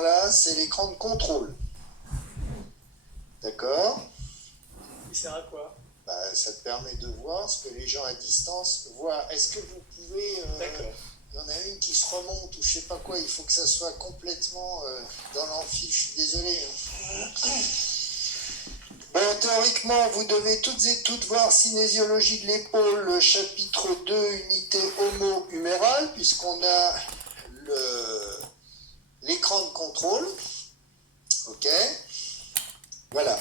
écran-là, c'est l'écran de contrôle. D'accord? Il sert à quoi? Ça te permet de voir ce que les gens à distance voient. Est-ce que vous pouvez... D'accord. Il y en a une qui se remonte ou je sais pas quoi, il faut que ça soit complètement dans l'amphi, je suis désolé. Bon, théoriquement, vous devez toutes et toutes voir Cinésiologie de l'épaule, chapitre 2, unité homo-humérale, puisqu'on a l'écran de contrôle. Ok? Voilà.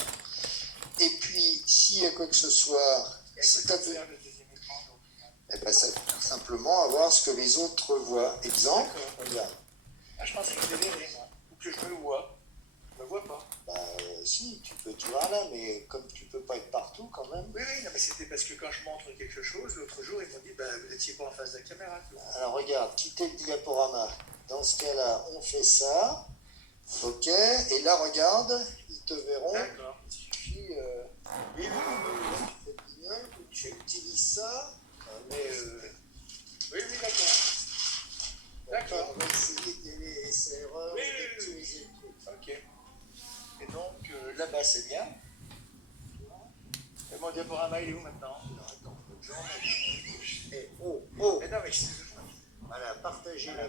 Et puis, s'il y a quoi que ce soit, si tu as fait... ça sert simplement à voir ce que les autres voient. Exemple, regarde. Je pensais que je devais verrais, moi. Ou que je me vois. Je me vois pas. Si, tu peux te voir là, mais comme tu peux pas être partout quand même. Oui, non, mais c'était parce que quand je montre quelque chose, l'autre jour, ils m'ont dit, vous n'étiez pas en face de la caméra. Alors regarde, quitter le diaporama. Dans ce cas-là, on fait ça. Ok, et là, regarde, ils te verront. D'accord. Il suffit... tu fais le guignol, tu utilises ça, mais... Oui, d'accord. On va essayer des essais-erreurs, d'optimiser le truc. Ok. Et donc, là-bas, c'est bien. Et mon diaporama, il est où maintenant? Attends, faut que j'en mette. Oh. Mais non, mais Voilà, partagez la...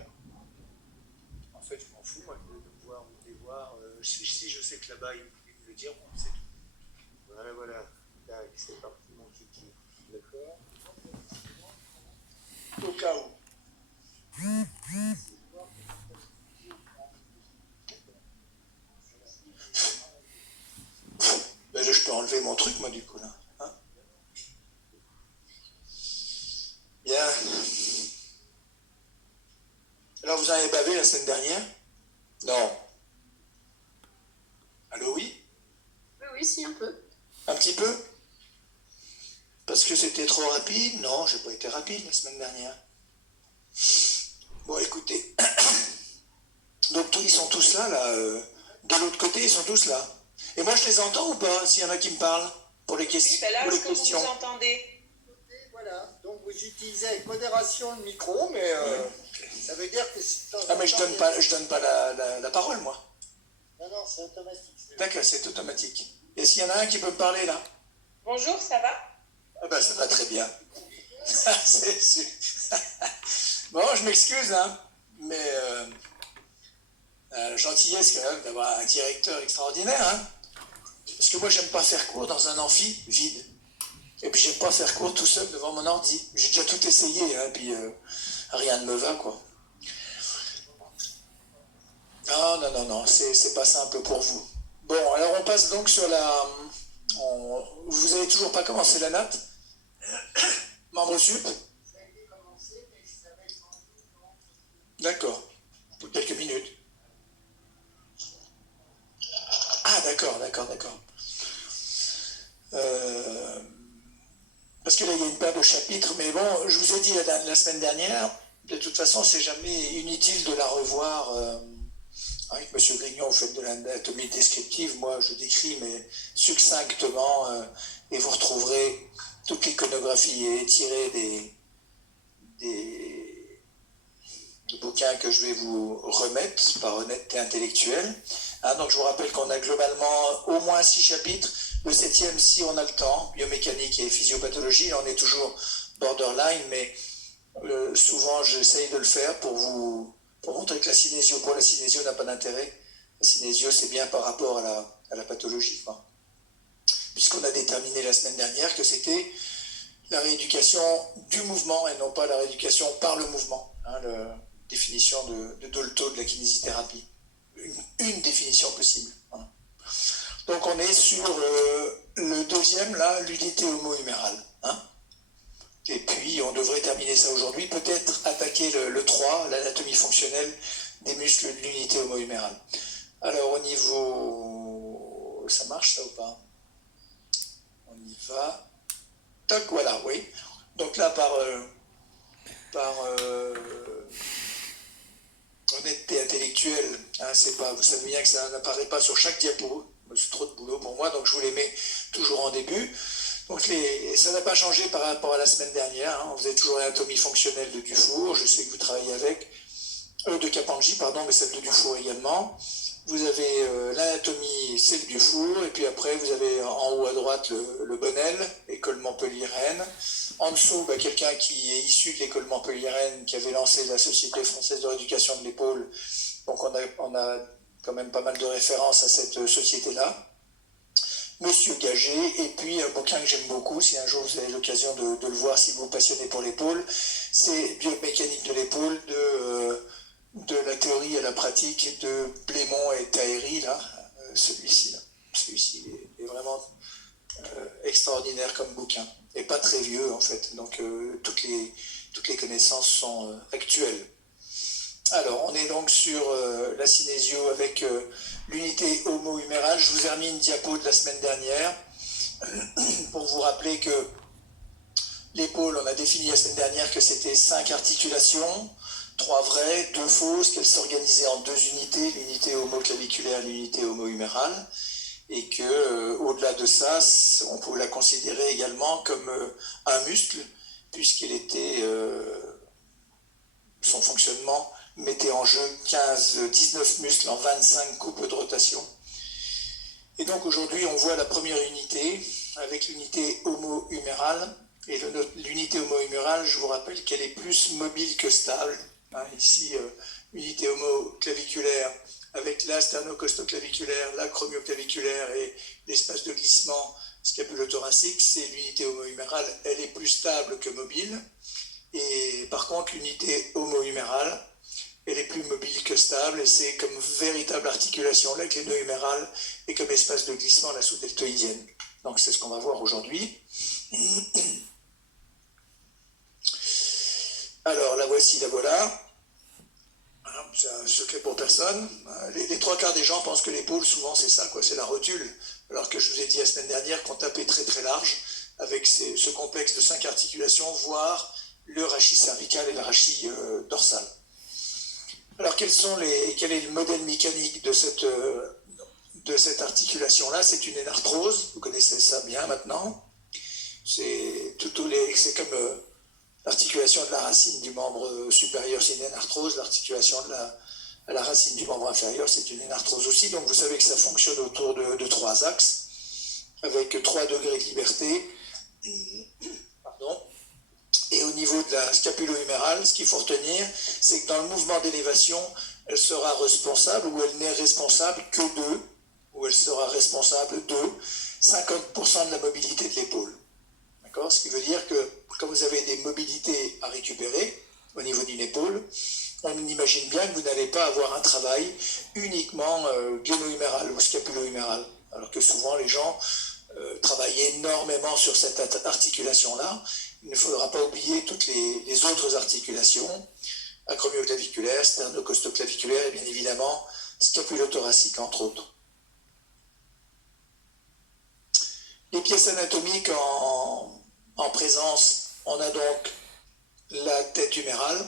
En fait, je m'en fous, moi, de voir ou de les voir. Si je sais que là-bas, ils me le diront, c'est tout. Voilà. Tac, c'est parti, mon kiki. D'accord? Au cas où. Je peux enlever mon truc, moi, du coup, là. Hein? Bien. Alors, vous en avez bavé la semaine dernière? Non. Allô, oui? Oui, si, un peu. Un petit peu? Parce que c'était trop rapide? Non, j'ai pas été rapide la semaine dernière. Bon, écoutez. Donc, ils sont tous là, de l'autre côté, ils sont tous là. Et moi, je les entends ou pas, s'il y en a qui me parlent? Pour les questions. Oui, là, est-ce que vous nous entendez? Voilà, donc vous utilisez avec modération le micro, mais ça veut dire que... Mais je donne pas la parole, moi. Non, c'est automatique. D'accord, c'est automatique. Et s'il y en a un qui peut me parler, là? Bonjour, ça va? Ça va très bien. Bon, je m'excuse, hein, mais gentillesse quand même d'avoir un directeur extraordinaire, hein. Parce que moi, j'aime pas faire cours dans un amphi vide. Et puis, j'aime pas faire cours tout seul devant mon ordi. J'ai déjà tout essayé, hein, puis rien ne me va, quoi. Non, c'est pas simple pour vous. Bon, alors on passe donc sur la... Vous avez toujours pas commencé la natte? Membre sup? D'accord. Pour quelques minutes. Ah, d'accord. Parce que là, il y a une paire de chapitres, mais bon, je vous ai dit la semaine dernière, de toute façon, c'est jamais inutile de la revoir. Avec M. Grignon, vous faites de l'anatomie descriptive, moi je décris, mais succinctement, et vous retrouverez toute l'iconographie et tirée des bouquins que je vais vous remettre par honnêteté intellectuelle. Donc je vous rappelle qu'on a globalement au moins 6 chapitres. Le 7e, si on a le temps, biomécanique et physiopathologie, on est toujours borderline, mais souvent j'essaye de le faire pour montrer que pour la synésio n'a pas d'intérêt. La synésio, c'est bien par rapport à la pathologie, quoi. Puisqu'on a déterminé la semaine dernière que c'était la rééducation du mouvement et non pas la rééducation par le mouvement. La définition de Dolto de la kinésithérapie. Une définition possible. Voilà. Donc on est sur le deuxième, là, l'unité homo-humérale. Et puis on devrait terminer ça aujourd'hui, peut-être attaquer le 3, l'anatomie fonctionnelle des muscles de l'unité homo-humérale. Alors au niveau... Ça marche ça ou pas? On y va. Toc, voilà, oui. Donc là, par honnêteté intellectuelle, vous savez bien que ça n'apparaît pas sur chaque diapo, c'est trop de boulot pour moi, donc je vous les mets toujours en début. Donc ça n'a pas changé par rapport à la semaine dernière, hein. Vous avez toujours l'anatomie fonctionnelle de Dufour, je sais que vous travaillez avec. de Kapandji, pardon, mais celle de Dufour également. Vous avez l'anatomie, celle du four, et puis après vous avez en haut à droite le Bonnel, école Montpellier-Rennes. En dessous, quelqu'un qui est issu de l'école Montpellier-Rennes, qui avait lancé la Société française de rééducation de l'épaule. Donc on a quand même pas mal de références à cette société-là. Monsieur Gagé, et puis un bouquin que j'aime beaucoup, si un jour vous avez l'occasion de le voir, si vous vous passionnez pour l'épaule, c'est Biomécanique de l'épaule de la théorie à la pratique de Blémont et Taheri, là, celui-ci. Celui-ci est vraiment extraordinaire comme bouquin, et pas très vieux en fait, donc toutes les connaissances sont actuelles. Alors, on est donc sur la synésio avec l'unité homo-humérale. Je vous ai remis une diapo de la semaine dernière pour vous rappeler que l'épaule, on a défini la semaine dernière que c'était 5 articulations, 3 vraies, 2 fausses, qu'elles s'organisaient en 2 unités, l'unité homo-claviculaire, l'unité homo-humérale, et que au-delà de ça, on peut la considérer également comme un muscle, puisqu'il était son fonctionnement mettait en jeu 19 muscles en 25 couples de rotation. Et donc aujourd'hui, on voit la première unité avec l'unité homo-humérale. Et l'unité homo-humérale, je vous rappelle qu'elle est plus mobile que stable. Ici, unité homo-claviculaire avec la sternocostoclaviculaire, la chromioclaviculaire et l'espace de glissement scapulo-thoracique. C'est l'unité homo-humérale, elle est plus stable que mobile. Et par contre, l'unité homo-humérale, elle est plus mobile que stable, et c'est comme véritable articulation la cléno-humérale et comme espace de glissement la sous-deltoïdienne. Donc c'est ce qu'on va voir aujourd'hui. Alors la voici, la voilà. C'est un secret pour personne. Les 3/4 des gens pensent que l'épaule, souvent c'est ça, c'est la rotule. Alors que je vous ai dit la semaine dernière qu'on tapait très très large avec ce complexe de 5 articulations, voire le rachis cervical et le rachis dorsal. Alors quel est le modèle mécanique de cette articulation-là? C'est une énarthrose, vous connaissez ça bien maintenant. C'est comme l'articulation de la racine du membre supérieur, c'est une énarthrose. L'articulation à la racine du membre inférieur, c'est une énarthrose aussi. Donc vous savez que ça fonctionne autour de 3 axes, avec 3 degrés de liberté. Pardon. Et au niveau de la scapulo-humérale, ce qu'il faut retenir, c'est que dans le mouvement d'élévation, elle sera responsable, ou elle n'est responsable que de, ou elle sera responsable de 50% de la mobilité de l'épaule. D'accord? Ce qui veut dire que quand vous avez des mobilités à récupérer au niveau d'une épaule, on imagine bien que vous n'allez pas avoir un travail uniquement gléno-huméral ou scapulo-huméral, alors que souvent les gens travaillent énormément sur cette articulation-là. Il ne faudra pas oublier toutes les autres articulations, acromioclaviculaire, sternocostoclaviculaire et bien évidemment scapulothoracique, entre autres. Les pièces anatomiques en présence, on a donc la tête humérale.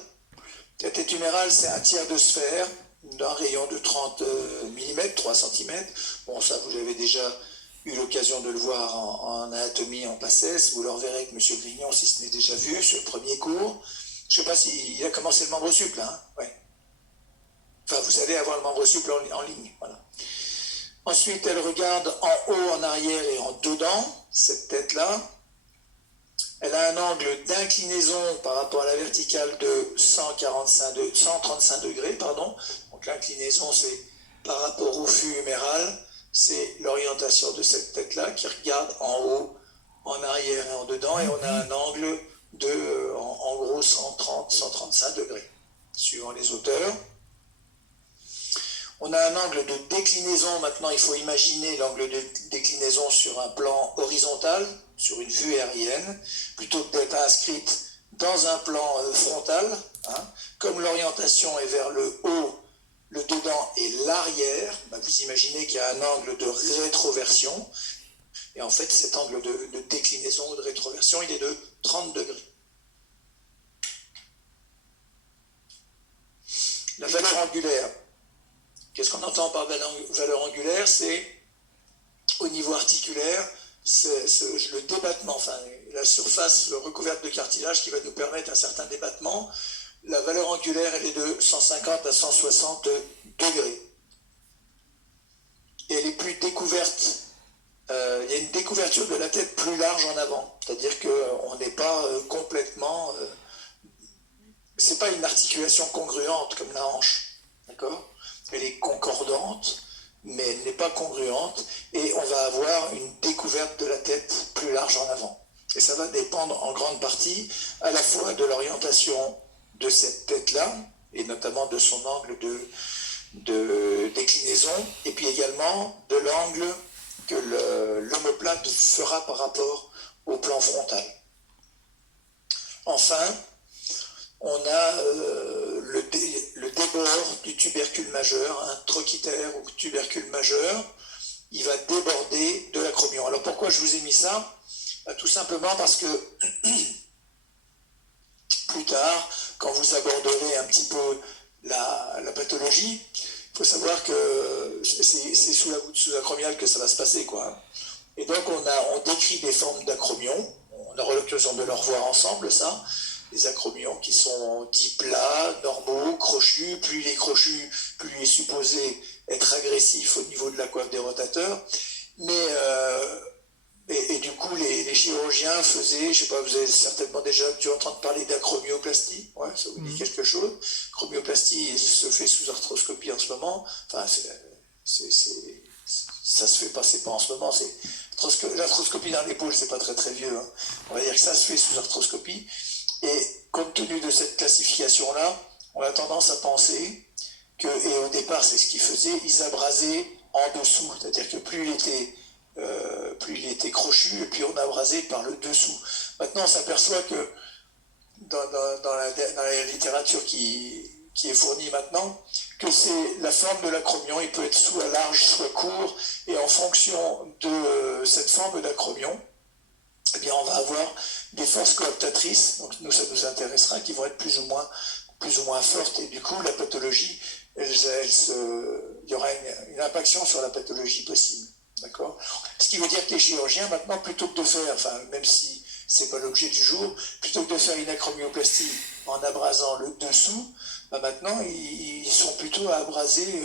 La tête humérale, c'est un tiers de sphère d'un rayon de 30 mm, 3 cm. Bon, ça, vous avez déjà eu l'occasion de le voir en anatomie en PACES. Vous le reverrez avec M. Grignon si ce n'est déjà vu sur le premier cours. Je ne sais pas s'il a commencé le membre supple. Ouais. Enfin, vous allez avoir le membre supple en ligne. Voilà. Ensuite, elle regarde en haut, en arrière et en dedans, cette tête-là. Elle a un angle d'inclinaison par rapport à la verticale de 135 degrés. Donc l'inclinaison, c'est par rapport au flux huméral. C'est l'orientation de cette tête-là qui regarde en haut, en arrière et en dedans. Et on a un angle de, en gros, 135 degrés, suivant les hauteurs. On a un angle de déclinaison. Maintenant, il faut imaginer l'angle de déclinaison sur un plan horizontal, sur une vue aérienne, plutôt que d'être inscrite dans un plan frontal. Comme l'orientation est vers le haut, le dedans et l'arrière, vous imaginez qu'il y a un angle de rétroversion. Et en fait, cet angle de déclinaison ou de rétroversion, il est de 30 degrés. La valeur angulaire. Qu'est-ce qu'on entend par valeur angulaire? C'est au niveau articulaire, le débattement, enfin la surface recouverte de cartilage qui va nous permettre un certain débattement. la valeur angulaire, elle est de 150 à 160 degrés. Et elle est plus découverte. Il y a une découverture de la tête plus large en avant. C'est-à-dire qu'on n'est pas complètement... c'est pas une articulation congruente comme la hanche. D'accord ? Elle est concordante, mais elle n'est pas congruente. Et on va avoir une découverte de la tête plus large en avant. Et ça va dépendre en grande partie à la fois de l'orientation de cette tête-là, et notamment de son angle de déclinaison, et puis également de l'angle que l'omoplate fera par rapport au plan frontal. Enfin, on a le débord du tubercule majeur, un trochitaire ou tubercule majeur, il va déborder de l'acromion. Alors pourquoi je vous ai mis ça ? Tout simplement parce que plus tard, quand vous aborderez un petit peu la pathologie, il faut savoir que c'est sous la voûte sous-acromiale que ça va se passer, quoi. Et donc on décrit des formes d'acromions, on aura l'occasion de le revoir ensemble, ça, des acromions qui sont dits plats, normaux, crochus, plus il est crochu, plus il est supposé être agressif au niveau de la coiffe des rotateurs, mais et du coup, les chirurgiens faisaient, je sais pas, vous avez certainement déjà dû entendre parler d'acromioplastie, ouais, ça vous dit quelque chose. Acromioplastie se fait sous arthroscopie en ce moment, enfin, ça se fait pas, c'est pas en ce moment, l'arthroscopie dans l'épaule, c'est pas très très vieux, hein. On va dire que ça se fait sous arthroscopie, et compte tenu de cette classification-là, on a tendance à penser que, et au départ, c'est ce qu'ils faisaient, ils abrasaient en dessous, c'est-à-dire que plus il était crochu, et puis on abrasait par le dessous. Maintenant, on s'aperçoit que dans la littérature qui est fournie maintenant, que c'est la forme de l'acromion, il peut être soit large, soit court, et en fonction de cette forme d'acromion, eh bien, on va avoir des forces cooptatrices, donc nous, ça nous intéressera, qui vont être plus ou moins fortes, et du coup, la pathologie, il y aura une impaction sur la pathologie possible. D'accord ? Ce qui veut dire que les chirurgiens, maintenant, plutôt que de faire, enfin, même si ce n'est pas l'objet du jour, plutôt que de faire une acromioplastie en abrasant le dessous, ben maintenant, ils sont plutôt à abraser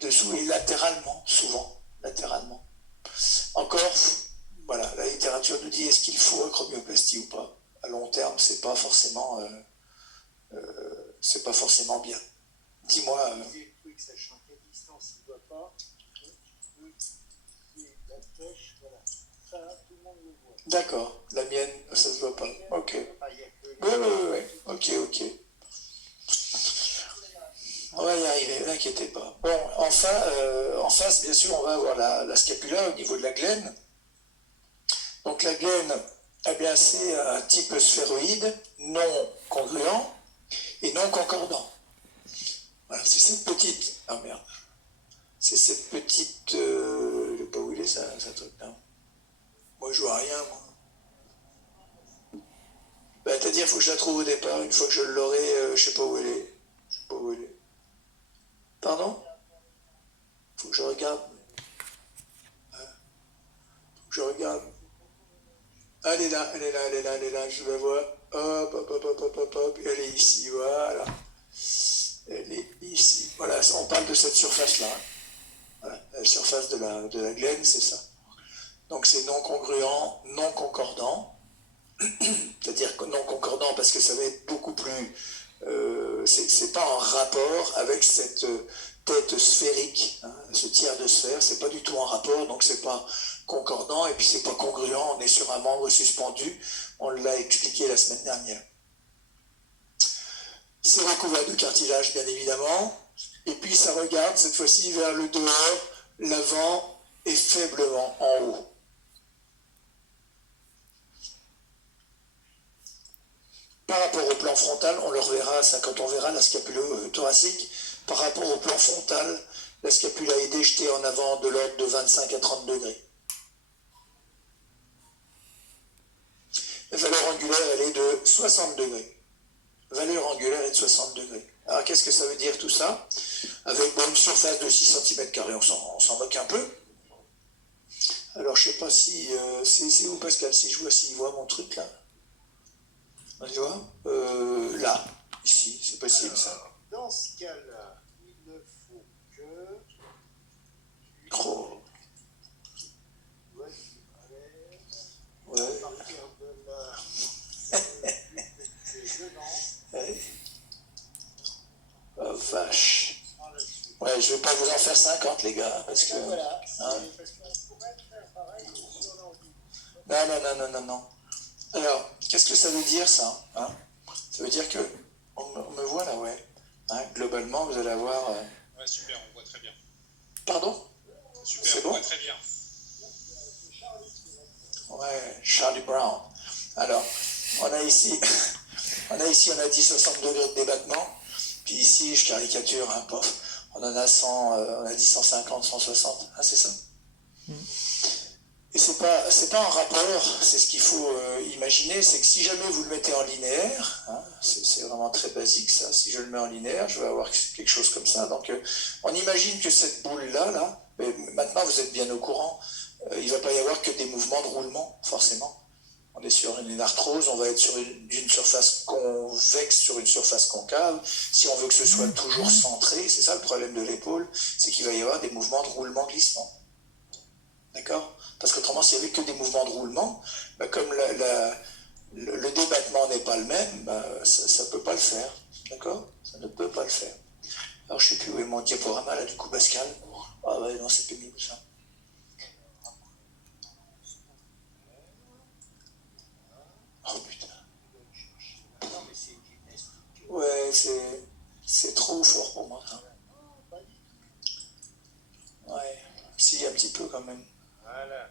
dessous et latéralement, souvent, latéralement. Encore, voilà, la littérature nous dit est-ce qu'il faut acromioplastie ou pas. À long terme, c'est pas forcément bien. Dis-moi. D'accord, la mienne, ça se voit pas. Ok. Oui. Ok. On va y arriver, n'inquiétez pas. Bon, enfin, en face, bien sûr, on va avoir la scapula au niveau de la glène. Donc la glène, eh bien, c'est un type sphéroïde non congruent et non concordant. Voilà, c'est cette petite... Ah merde. C'est cette petite... je ne sais pas où il est, ça truc là. Moi, je vois rien, moi. Ben, c'est-à-dire, il faut que je la trouve au départ. Une fois que je l'aurai, je sais pas où elle est. Pardon ? Faut que je regarde. Ah, elle est là, je la vois. Hop, elle est ici, voilà. Elle est ici. Voilà, on parle de cette surface-là. Voilà, la surface de la glène, c'est ça. Donc c'est non congruent, non concordant. C'est-à-dire non concordant parce que ça va être beaucoup plus... c'est pas en rapport avec cette tête sphérique, hein, ce tiers de sphère, c'est pas du tout en rapport, donc c'est pas concordant, et puis c'est pas congruent, on est sur un membre suspendu, on l'a expliqué la semaine dernière. C'est recouvert de cartilage, bien évidemment, et puis ça regarde cette fois-ci vers le dehors, l'avant et faiblement en haut. Par rapport au plan frontal, on le reverra, ça, quand on verra la scapula thoracique, par rapport au plan frontal, la scapula est déjetée en avant de l'ordre de 25 à 30 degrés. La valeur angulaire, elle est de 60 degrés. La valeur angulaire est de 60 degrés. Alors, qu'est-ce que ça veut dire tout ça ? Avec une surface de 6 cm², on s'en moque un peu. Alors, je ne sais pas si... c'est où, Pascal, si je vois s'il voit mon truc, là ? Tu vois là, ici, c'est possible ça. Dans ce cas-là, il ne faut que... Trop. Ouais. À partir de là, Ouais. Oh vache. Ouais, je vais pas vous en faire 50 les gars, parce que... Voilà, hein. parce qu'on pourrait faire pareil sur l'ordi. Non. Alors, qu'est-ce que ça veut dire ça, hein? Ça veut dire que... On me voit là, ouais. Hein, globalement, vous allez avoir... Ouais, super, on voit très bien. Pardon? Super, c'est on bon? voit très bien. Ouais, Charlie Brown. Alors, on a ici, on a dit 60 degrés de débattement. Puis ici, je caricature, hein, pof. On en a 100, on a dit 150, 160. Ah, c'est ça. Et c'est pas un rapport, c'est ce qu'il faut imaginer, c'est que si jamais vous le mettez en linéaire, hein, c'est vraiment très basique ça, si je le mets en linéaire, je vais avoir quelque chose comme ça. Donc on imagine que cette boule-là, maintenant vous êtes bien au courant, il ne va pas y avoir que des mouvements de roulement, forcément. On est sur une arthrose, on va être sur d'une surface convexe sur une surface concave. Si on veut que ce soit toujours centré, c'est ça le problème de l'épaule, c'est qu'il va y avoir des mouvements de roulement-glissement. D'accord? Parce qu'autrement, s'il n'y avait que des mouvements de roulement, comme le débattement n'est pas le même, ça ne peut pas le faire. D'accord? Ça ne peut pas le faire. Alors, je ne sais plus où est mon diaporama, là, du coup, Pascal. Ah ouais, non, c'est pénible, ça. Oh, putain. Ouais, c'est trop fort pour moi, ça. Ouais, si, un petit peu, quand même. Voilà.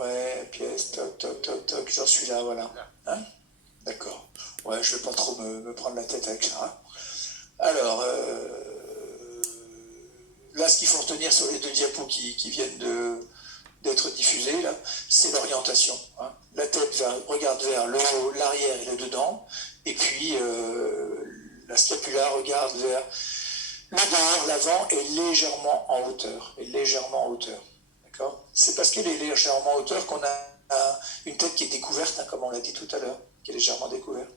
Ouais, pièce, toc, j'en suis là, voilà. Hein? D'accord. Ouais, je vais pas trop me prendre la tête avec ça. Hein? Alors, là, ce qu'il faut retenir sur les deux diapos qui viennent d'être diffusés, là, c'est l'orientation. Hein? La tête regarde vers le haut, l'arrière et le dedans, et puis la scapula regarde vers le dehors, l'avant est légèrement en hauteur. D'accord? C'est parce qu'elle est légèrement en hauteur qu'on a une tête qui est découverte, hein, comme on l'a dit tout à l'heure, qui est légèrement découverte.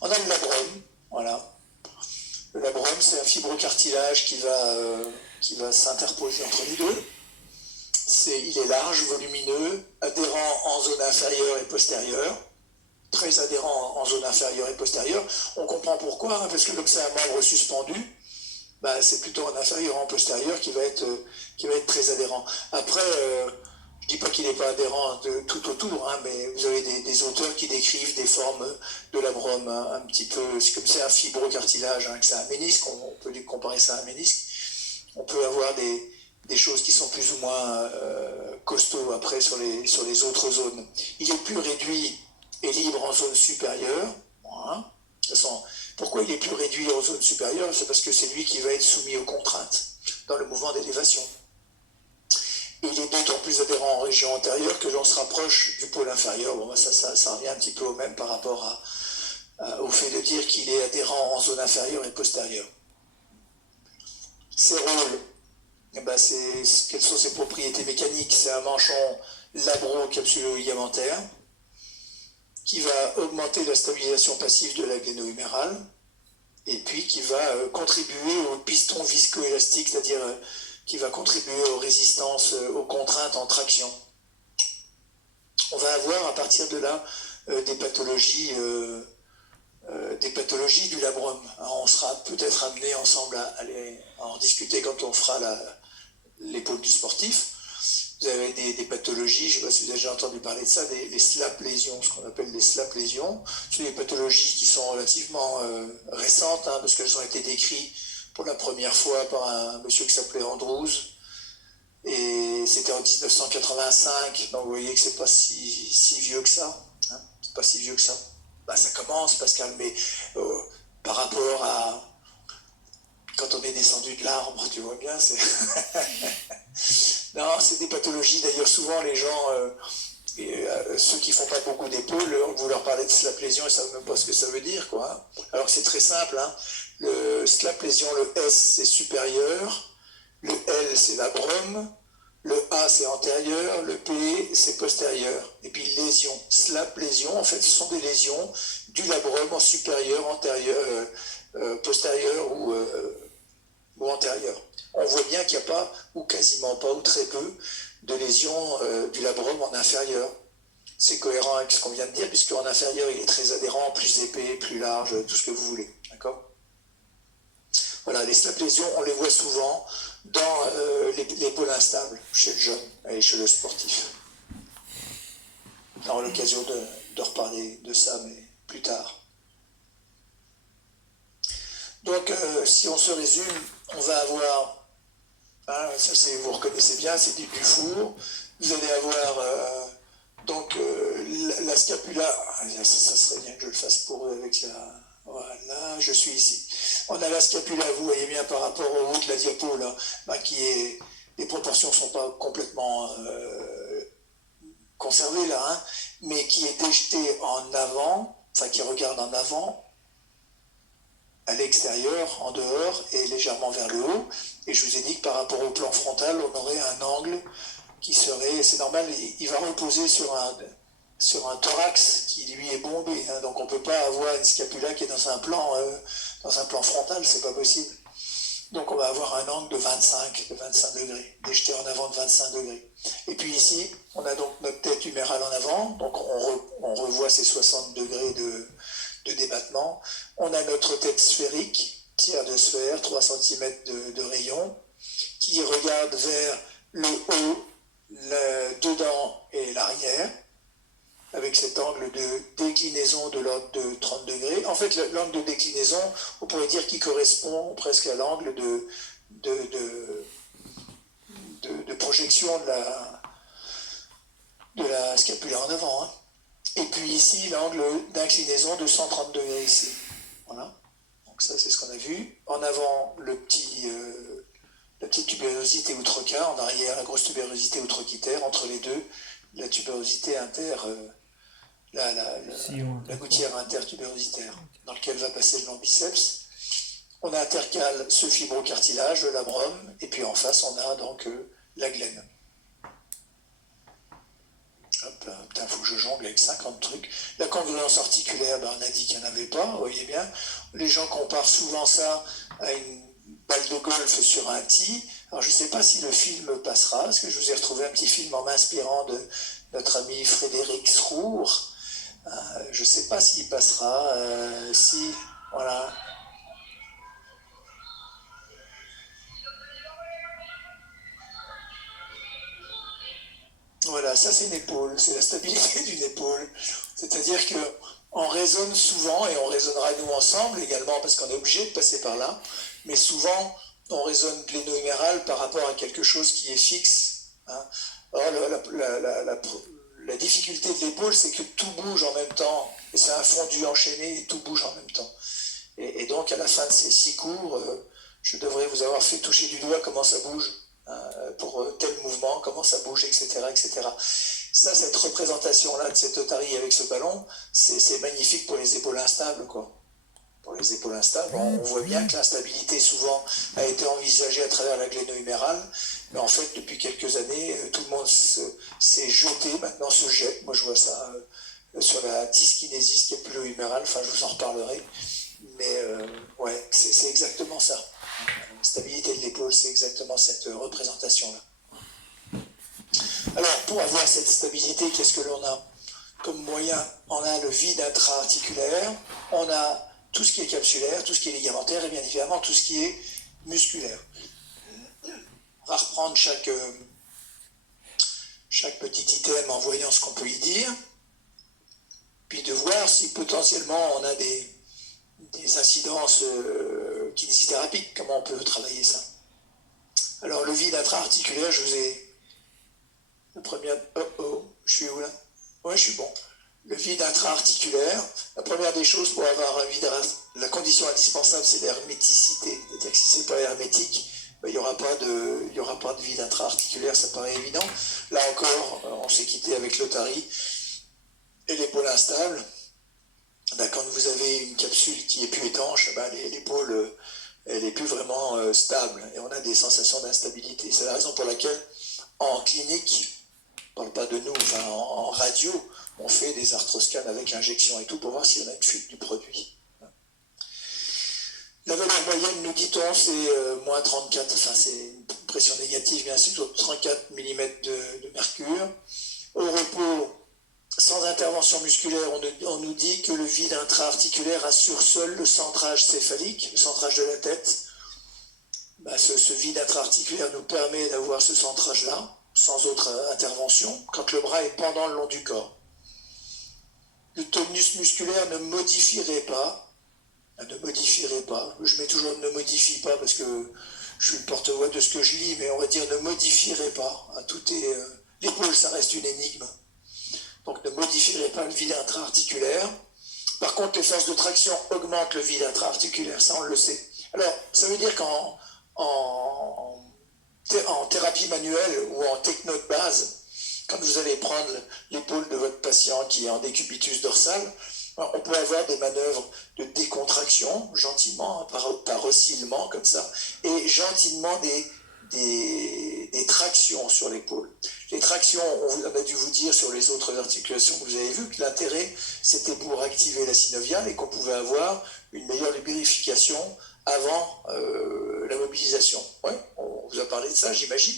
On a le labrum, voilà. Le labrum, c'est un fibrocartilage qui va s'interposer entre les deux. Il est large, volumineux, adhérent en zone inférieure et postérieure, très adhérent en zone inférieure et postérieure. On comprend pourquoi, hein, parce que comme c'est un membre suspendu, c'est plutôt en inférieur en postérieur qui va être très adhérent. Après, je ne dis pas qu'il n'est pas adhérent tout autour, hein, mais vous avez des auteurs qui décrivent des formes de labrum un petit peu, c'est comme c'est un fibrocartilage, hein, que c'est un ménisque, on peut comparer ça à un ménisque. On peut avoir des choses qui sont plus ou moins costauds après sur les autres zones. Il est plus réduit et libre en zone supérieure. Voilà. De toute façon, pourquoi il est plus réduit en zone supérieure? C'est parce que c'est lui qui va être soumis aux contraintes dans le mouvement d'élévation. Et il est d'autant plus adhérent en région antérieure que l'on se rapproche du pôle inférieur. Bon, ça revient un petit peu au même par rapport au fait de dire qu'il est adhérent en zone inférieure et postérieure. Ses rôles, quelles sont ses propriétés mécaniques? C'est un manchon labro-capsulo-ligamentaire qui va augmenter la stabilisation passive de la gléno-humérale et puis qui va contribuer au piston viscoélastique, c'est-à-dire qui va contribuer aux résistances, aux contraintes en traction. On va avoir à partir de là des pathologies du labrum. Alors, on sera peut-être amené ensemble à en discuter quand on fera l'épaule du sportif. Vous avez des pathologies, je ne sais pas si vous avez déjà entendu parler de ça, les SLAP lésions, ce qu'on appelle les SLAP lésions. C'est des pathologies qui sont relativement récentes, hein, parce qu'elles ont été décrites pour la première fois par un monsieur qui s'appelait Andrews. Et c'était en 1985, donc vous voyez que c'est pas si vieux que ça. Hein, c'est pas si vieux que ça. Ça commence, Pascal, mais par rapport à quand on est descendu de l'arbre, tu vois bien, c'est... Non, c'est des pathologies, d'ailleurs souvent les gens, ceux qui font pas beaucoup d'épaules, vous leur parlez de slap lésion, ils ne savent même pas ce que ça veut dire, quoi. Hein. Alors que c'est très simple, hein. Le slap lésion, le S c'est supérieur, le L c'est labrum, Le A, c'est antérieur, le P, c'est postérieur. Et puis lésion, slap, lésion, en fait, ce sont des lésions du labrum en supérieur, antérieur, postérieur ou antérieur. On voit bien qu'il n'y a pas, ou quasiment pas, ou très peu, de lésions du labrum en inférieur. C'est cohérent avec ce qu'on vient de dire, puisqu'en inférieur, il est très adhérent, plus épais, plus large, tout ce que vous voulez. D'accord ? Voilà, les slap lésions, on les voit souvent dans l'épaule instable, chez le jeune et chez le sportif. On aura l'occasion de reparler de ça, mais plus tard. Donc, si on se résume, on va avoir, hein, ça vous reconnaissez bien, c'est du four. Vous allez avoir donc la scapula, ça serait bien que je le fasse pour eux avec la... Voilà, je suis ici. On a la scapula, vous voyez bien par rapport au haut de la diapo, là, qui est... Les proportions ne sont pas complètement conservées, là, hein, mais qui est déjetée en avant, enfin qui regarde en avant, à l'extérieur, en dehors, et légèrement vers le haut. Et je vous ai dit que par rapport au plan frontal, on aurait un angle qui serait, c'est normal, il va reposer sur un thorax qui lui est bombé, hein, donc on ne peut pas avoir une scapula qui est dans un plan frontal, c'est pas possible. Donc on va avoir un angle de 25 degrés, déjeté en avant de 25 degrés. Et puis ici, on a donc notre tête humérale en avant, donc on revoit ces 60 degrés de débattement. On a notre tête sphérique, tiers de sphère, 3 cm de rayon, qui regarde vers le haut, le dedans et l'arrière, avec cet angle de déclinaison de l'ordre de 30 degrés. En fait, l'angle de déclinaison, on pourrait dire qu'il correspond presque à l'angle de projection de la scapula en avant. Hein. Et puis ici, l'angle d'inclinaison de 130 degrés ici. Voilà. Donc ça, c'est ce qu'on a vu. En avant, la petite tubérosité outroquin, en arrière, la grosse tubérosité outroquitaire, entre les deux, la tubérosité la gouttière intertubérositaire, dans laquelle va passer le long biceps. On a intercale ce fibrocartilage, le labrum, et puis en face, on a donc la glène. Hop là, putain, faut que je jongle avec 50 trucs. La congruence articulaire, on a dit qu'il n'y en avait pas, vous voyez bien. Les gens comparent souvent ça à une balle de golf sur un tee. Alors je ne sais pas si le film passera, parce que je vous ai retrouvé un petit film en m'inspirant de notre ami Frédéric Srour. Je ne sais pas s'il passera, voilà. Voilà, ça c'est une épaule, c'est la stabilité d'une épaule. C'est-à-dire qu'on raisonne souvent, et on raisonnera nous ensemble également, parce qu'on est obligé de passer par là, mais souvent on raisonne gléno-huméral par rapport à quelque chose qui est fixe. Hein. Or, la difficulté de l'épaule, c'est que tout bouge en même temps, et c'est un fondu enchaîné, et tout bouge en même temps. Et donc, à la fin de ces 6 cours, je devrais vous avoir fait toucher du doigt comment ça bouge, pour tel mouvement, comment ça bouge, etc., etc. Ça, cette représentation-là de cette otarie avec ce ballon, c'est magnifique pour les épaules instables, quoi. Pour les épaules instables, on voit bien que l'instabilité souvent a été envisagée à travers la gléno-humérale, mais en fait, depuis quelques années, tout le monde s'est jeté, maintenant se jette. Moi, je vois ça sur la dyskinésie scapulo-humérale, enfin, je vous en reparlerai. Mais ouais, c'est exactement ça. La stabilité de l'épaule, c'est exactement cette représentation-là. Alors, pour avoir cette stabilité, qu'est-ce que l'on a comme moyen? On a le vide intra-articulaire, on a tout ce qui est capsulaire, tout ce qui est ligamentaire, et bien évidemment tout ce qui est musculaire. On va reprendre chaque petit item en voyant ce qu'on peut y dire, puis de voir si potentiellement on a des incidences kinésithérapiques, comment on peut travailler ça. Alors le vide intra-articulaire, je vous ai... Le premier... je suis où là? Ouais, je suis bon. Le vide intra-articulaire, la première des choses pour avoir un vide, la condition indispensable, c'est l'herméticité. C'est-à-dire que si ce n'est pas hermétique, il n'y aura pas de vide intra-articulaire, ça paraît évident. Là encore, on s'est quitté avec l'otarie et l'épaule instable. Quand vous avez une capsule qui est plus étanche, l'épaule, elle n'est plus vraiment stable et on a des sensations d'instabilité. C'est la raison pour laquelle En clinique, on ne parle pas de nous, enfin en radio, on fait des arthroscans avec injection et tout pour voir s'il y en a une fuite du produit. La valeur moyenne, nous dit-on, c'est moins 34, enfin c'est une pression négative bien sûr, 34 mm de mercure. Au repos, sans intervention musculaire, on nous dit que le vide intra-articulaire assure seul le centrage céphalique, le centrage de la tête. Ce vide intra-articulaire nous permet d'avoir ce centrage-là, sans autre intervention, quand le bras est pendant le long du corps. Le tonus musculaire ne modifierait pas, je mets toujours ne modifie pas parce que je suis le porte-voix de ce que je lis, mais on va dire ne modifierait pas. L'épaule, ça reste une énigme. Donc ne modifierait pas le vide intra-articulaire. Par contre, les forces de traction augmentent le vide intra-articulaire, ça on le sait. Alors, ça veut dire qu'en thérapie manuelle ou en techno de base, quand vous allez prendre l'épaule de votre patient qui est en décubitus dorsal, on peut avoir des manœuvres de décontraction, gentiment, par oscillement comme ça, et gentiment des tractions sur l'épaule. Les tractions, on a dû vous dire sur les autres articulations que vous avez vues que l'intérêt, c'était pour activer la synoviale et qu'on pouvait avoir une meilleure lubrification avant la mobilisation. Ouais, on vous a parlé de ça, j'imagine.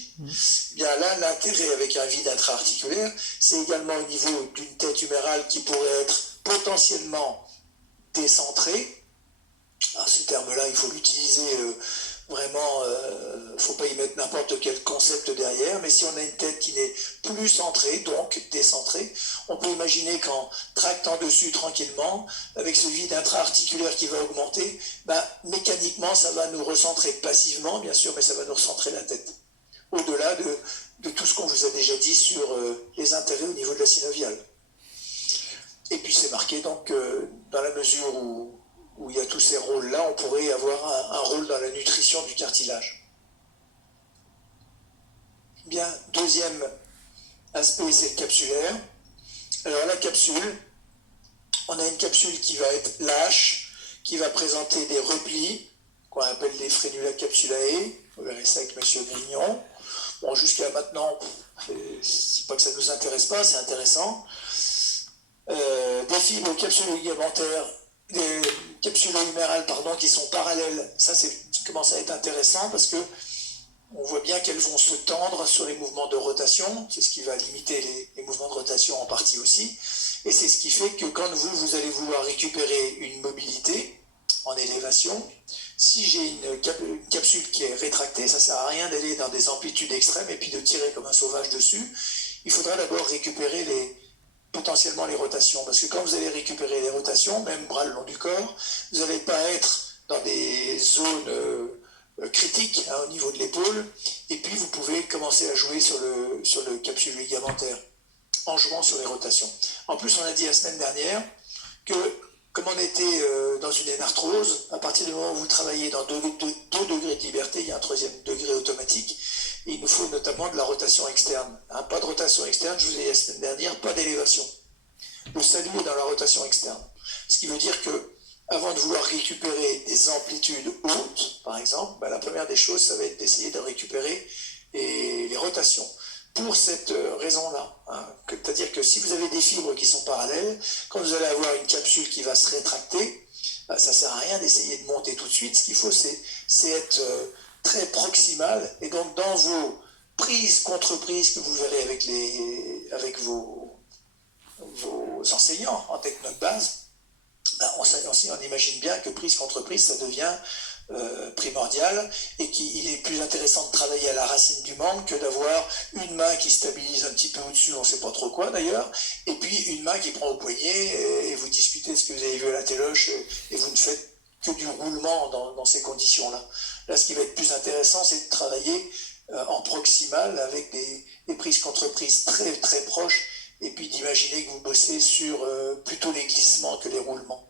Bien là, l'intérêt avec un vide intra-articulaire, c'est également au niveau d'une tête humérale qui pourrait être potentiellement décentrée. Alors, ce terme-là, il faut l'utiliser vraiment, il ne faut pas y mettre n'importe quel concept derrière, mais si on a une tête qui n'est plus centrée, donc décentrée, on peut imaginer qu'en tractant dessus tranquillement, avec ce vide intra-articulaire qui va augmenter, mécaniquement, ça va nous recentrer passivement, bien sûr, mais ça va nous recentrer la tête. Au-delà de tout ce qu'on vous a déjà dit sur les intérêts au niveau de la synoviale. Et puis c'est marqué donc dans la mesure où il y a tous ces rôles-là, on pourrait avoir un rôle dans la nutrition du cartilage. Bien, deuxième aspect, c'est le capsulaire. Alors la capsule, on a une capsule qui va être lâche, qui va présenter des replis, qu'on appelle des frenula capsulae. Vous verrez ça avec M. Grignon. Bon, jusqu'à maintenant, c'est pas que ça ne nous intéresse pas, c'est intéressant. Des fibres capsulo-ligamentaires, des capsulo-humérales, qui sont parallèles. Ça commence à être intéressant parce que on voit bien qu'elles vont se tendre sur les mouvements de rotation. C'est ce qui va limiter les mouvements de rotation en partie aussi. Et c'est ce qui fait que quand vous allez vouloir récupérer une mobilité en élévation, si j'ai une capsule qui est rétractée, ça ne sert à rien d'aller dans des amplitudes extrêmes et puis de tirer comme un sauvage dessus. Il faudra d'abord récupérer potentiellement les rotations. Parce que quand vous allez récupérer les rotations, même bras le long du corps, vous n'allez pas être dans des zones critiques au niveau de l'épaule. Et puis vous pouvez commencer à jouer sur le capsule ligamentaire en jouant sur les rotations. En plus, on a dit la semaine dernière que comme on était dans une énarthrose, à partir du moment où vous travaillez dans 2 degrés de liberté, il y a un 3e degré automatique, et il nous faut notamment de la rotation externe. Pas de rotation externe, je vous ai dit la semaine dernière, pas d'élévation. Le salut est dans la rotation externe. Ce qui veut dire que avant de vouloir récupérer des amplitudes hautes, par exemple, la première des choses, ça va être d'essayer de récupérer les rotations. Pour cette raison-là, c'est-à-dire que si vous avez des fibres qui sont parallèles, quand vous allez avoir une capsule qui va se rétracter, ça ne sert à rien d'essayer de monter tout de suite. Ce qu'il faut, c'est être très proximal. Et donc, dans vos prises, contre-prises que vous verrez avec vos enseignants en techno de base, on imagine bien que prise contre prise, ça devient primordial et qu'il est plus intéressant de travailler à la racine du manque que d'avoir une main qui stabilise un petit peu au-dessus, on ne sait pas trop quoi d'ailleurs, et puis une main qui prend au poignet et vous discutez ce que vous avez vu à la téloche et vous ne faites que du roulement dans ces conditions-là. Là, ce qui va être plus intéressant, c'est de travailler en proximal avec des prises contre prises très très proches et puis d'imaginer que vous bossez sur plutôt les glissements que les roulements.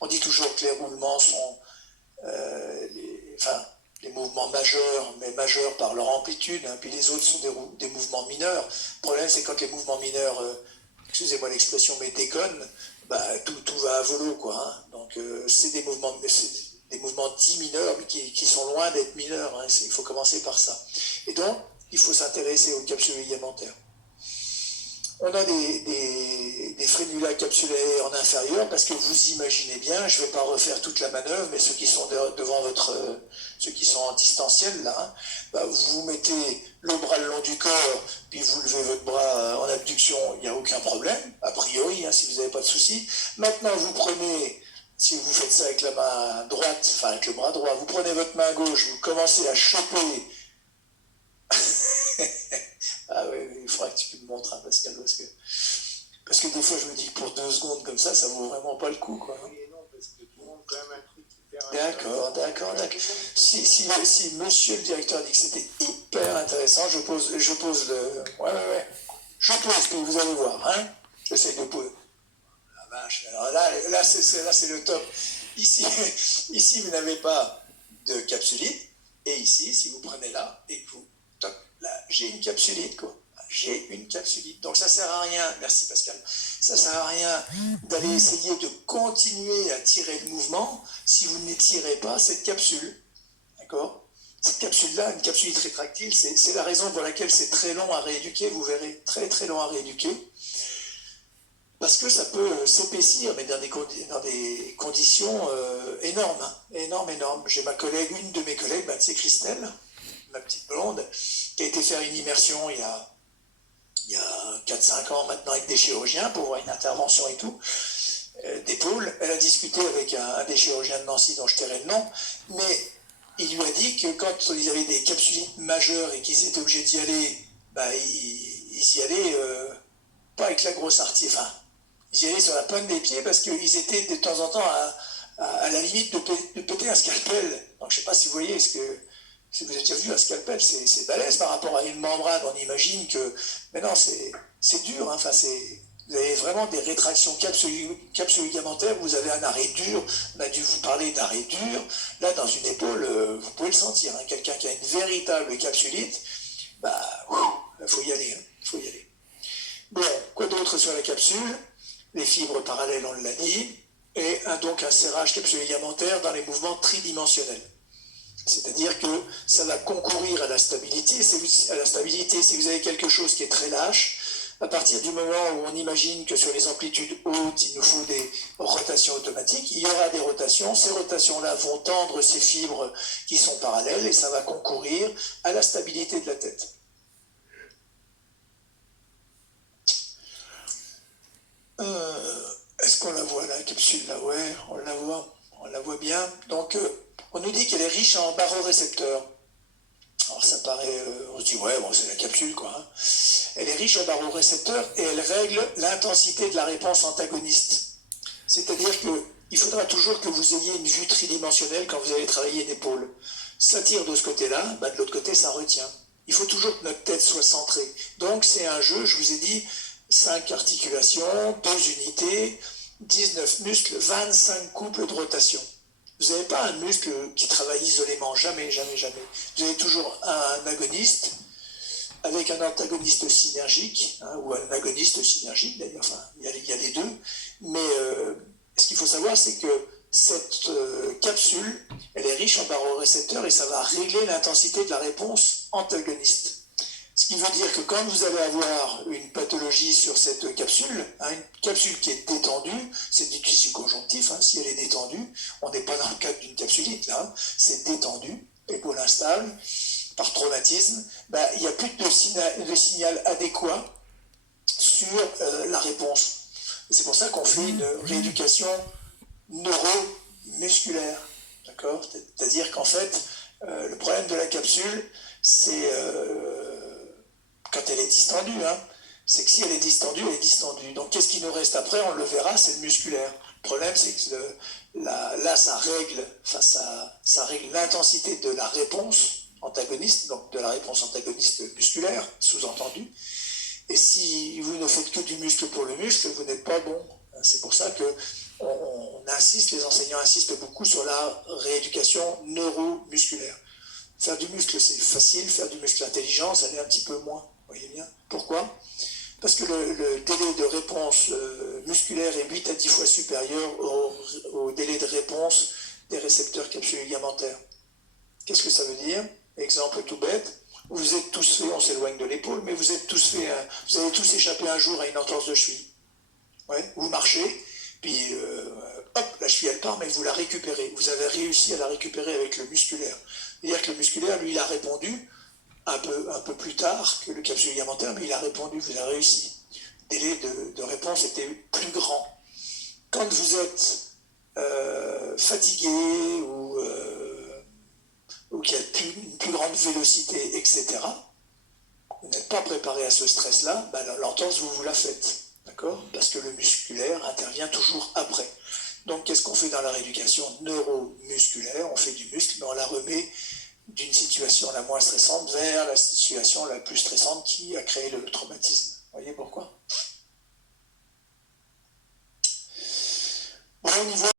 On dit toujours que les roulements sont les mouvements majeurs, mais majeurs par leur amplitude, puis les autres sont des mouvements mineurs. Le problème, c'est quand les mouvements mineurs, excusez-moi l'expression, mais déconnent, tout va à volo, quoi. Donc, c'est des mouvements dits mineurs, mais qui sont loin d'être mineurs. Il faut commencer par ça. Et donc, il faut s'intéresser aux capsules ligamentaires. On a des frénula capsulaires en inférieur, parce que vous imaginez bien, je ne vais pas refaire toute la manœuvre, mais ceux qui sont devant ceux qui sont en distanciel, là, hein, bah, vous mettez le bras le long du corps, puis vous levez votre bras en abduction, il n'y a aucun problème, a priori, hein, si vous n'avez pas de souci. Maintenant, vous prenez, si vous faites ça avec la main droite, enfin avec le bras droit, vous prenez votre main gauche, vous commencez à choper. Ah oui, il faudra que tu me montres, hein, Pascal, parce que des fois je me dis que pour 2 secondes comme ça vaut vraiment pas le coup, quoi. Oui et non, parce que tout le monde quand même un truc hyper D'accord. Si monsieur le directeur dit que c'était hyper intéressant, je pose le... Ouais. Je pose, puis vous allez voir, hein. J'essaie de poser. La vache, alors là c'est le top. Ici, vous n'avez pas de capsulite, et ici, si vous prenez là, et que vous... Toc, là, j'ai une capsulite, quoi. J'ai une capsulite. Donc ça sert à rien, merci Pascal, ça sert à rien d'aller essayer de continuer à tirer le mouvement si vous n'étirez pas cette capsule. D'accord? Cette capsule-là, une capsulite rétractile, c'est la raison pour laquelle c'est très long à rééduquer, vous verrez, très très long à rééduquer. Parce que ça peut s'épaissir, mais dans des conditions énormes, hein, énormes. J'ai une de mes collègues, c'est Christelle, ma petite blonde, qui a été faire une immersion il y a 4-5 ans maintenant avec des chirurgiens pour voir une intervention et tout, d'épaule. Elle a discuté avec un des chirurgiens de Nancy dont je tairai le nom, mais il lui a dit que quand ils avaient des capsulites majeures et qu'ils étaient obligés d'y aller, ils y allaient pas avec la grosse artillerie, enfin, ils y allaient sur la pointe des pieds parce qu'ils étaient de temps en temps à la limite de péter un scalpel. Donc je ne sais pas si vous voyez si vous avez déjà vu un scalpel, c'est balèze par rapport à une membrane. On imagine que... Mais non, c'est dur. Hein. Enfin, vous avez vraiment des rétractions capsules ligamentaires, vous avez un arrêt dur. On a dû vous parler d'arrêt dur. Là, dans une épaule, vous pouvez le sentir. Hein. Quelqu'un qui a une véritable capsulite, il faut y aller. Faut y aller. Bon, quoi d'autre sur la capsule? Les fibres parallèles, on l'a dit. Et donc un serrage capsule ligamentaire dans les mouvements tridimensionnels. C'est-à-dire que ça va concourir à la stabilité. Si vous avez quelque chose qui est très lâche, à partir du moment où on imagine que sur les amplitudes hautes, il nous faut des rotations automatiques, il y aura des rotations. Ces rotations-là vont tendre ces fibres qui sont parallèles et ça va concourir à la stabilité de la tête. Est-ce qu'on la voit, la capsule là? Ouais, on la voit bien. Donc, on nous dit qu'elle est riche en barorécepteurs. Alors ça paraît, on se dit ouais, bon, c'est la capsule quoi. Hein. Elle est riche en barorécepteurs et elle règle l'intensité de la réponse antagoniste. C'est-à-dire qu'il faudra toujours que vous ayez une vue tridimensionnelle quand vous allez travailler l'épaule. Ça tire de ce côté-là, de l'autre côté ça retient. Il faut toujours que notre tête soit centrée. Donc c'est un jeu, je vous ai dit, 5 articulations, 2 unités, 19 muscles, 25 couples de rotation. Vous n'avez pas un muscle qui travaille isolément, jamais. Vous avez toujours un agoniste avec un antagoniste synergique, hein, ou un agoniste synergique d'ailleurs, enfin, il y a les deux. Mais ce qu'il faut savoir, c'est que cette capsule, elle est riche en barorécepteurs et ça va régler l'intensité de la réponse antagoniste. Ce qui veut dire que quand vous allez avoir une pathologie sur cette capsule, hein, une capsule qui est détendue, c'est du tissu conjonctif, hein, si elle est détendue, on n'est pas dans le cadre d'une capsulite, là, hein, c'est détendu, épaule instable, par traumatisme, il n'y a plus de signal adéquat sur la réponse. Et c'est pour ça qu'on fait une rééducation neuromusculaire, d'accord? C'est-à-dire qu'en fait, le problème de la capsule, c'est... quand elle est distendue, hein, c'est que si elle est distendue, elle est distendue. Donc qu'est-ce qui nous reste après? On le verra, c'est le musculaire. Le problème, c'est que là, ça règle l'intensité de la réponse antagoniste, donc de la réponse antagoniste musculaire, sous-entendu. Et si vous ne faites que du muscle pour le muscle, vous n'êtes pas bon. C'est pour ça que les enseignants insistent beaucoup sur la rééducation neuromusculaire. Faire du muscle, c'est facile, faire du muscle intelligent, ça l'est un petit peu moins. Vous voyez bien. Pourquoi? Parce que le délai de réponse musculaire est 8 à 10 fois supérieur au délai de réponse des récepteurs capsules ligamentaires. Qu'est-ce que ça veut dire? Exemple tout bête, vous êtes tous fait, on s'éloigne de l'épaule, mais vous avez tous échappé un jour à une entorse de cheville. Ouais, vous marchez, puis hop, la cheville elle part, mais vous la récupérez. Vous avez réussi à la récupérer avec le musculaire. C'est-à-dire que le musculaire, lui, il a répondu un peu plus tard que le capsule ligamentaire, mais il a répondu, vous avez réussi. Le délai de réponse était plus grand. Quand vous êtes fatigué ou qu'il y a une plus grande vélocité, etc., vous n'êtes pas préparé à ce stress-là, ben, l'entorse, vous la faites. D'accord ? Parce que le musculaire intervient toujours après. Donc, qu'est-ce qu'on fait dans la rééducation neuromusculaire ? On fait du muscle, mais on la remet d'une situation la moins stressante vers la situation la plus stressante qui a créé le traumatisme. Vous voyez pourquoi ? Bon, au niveau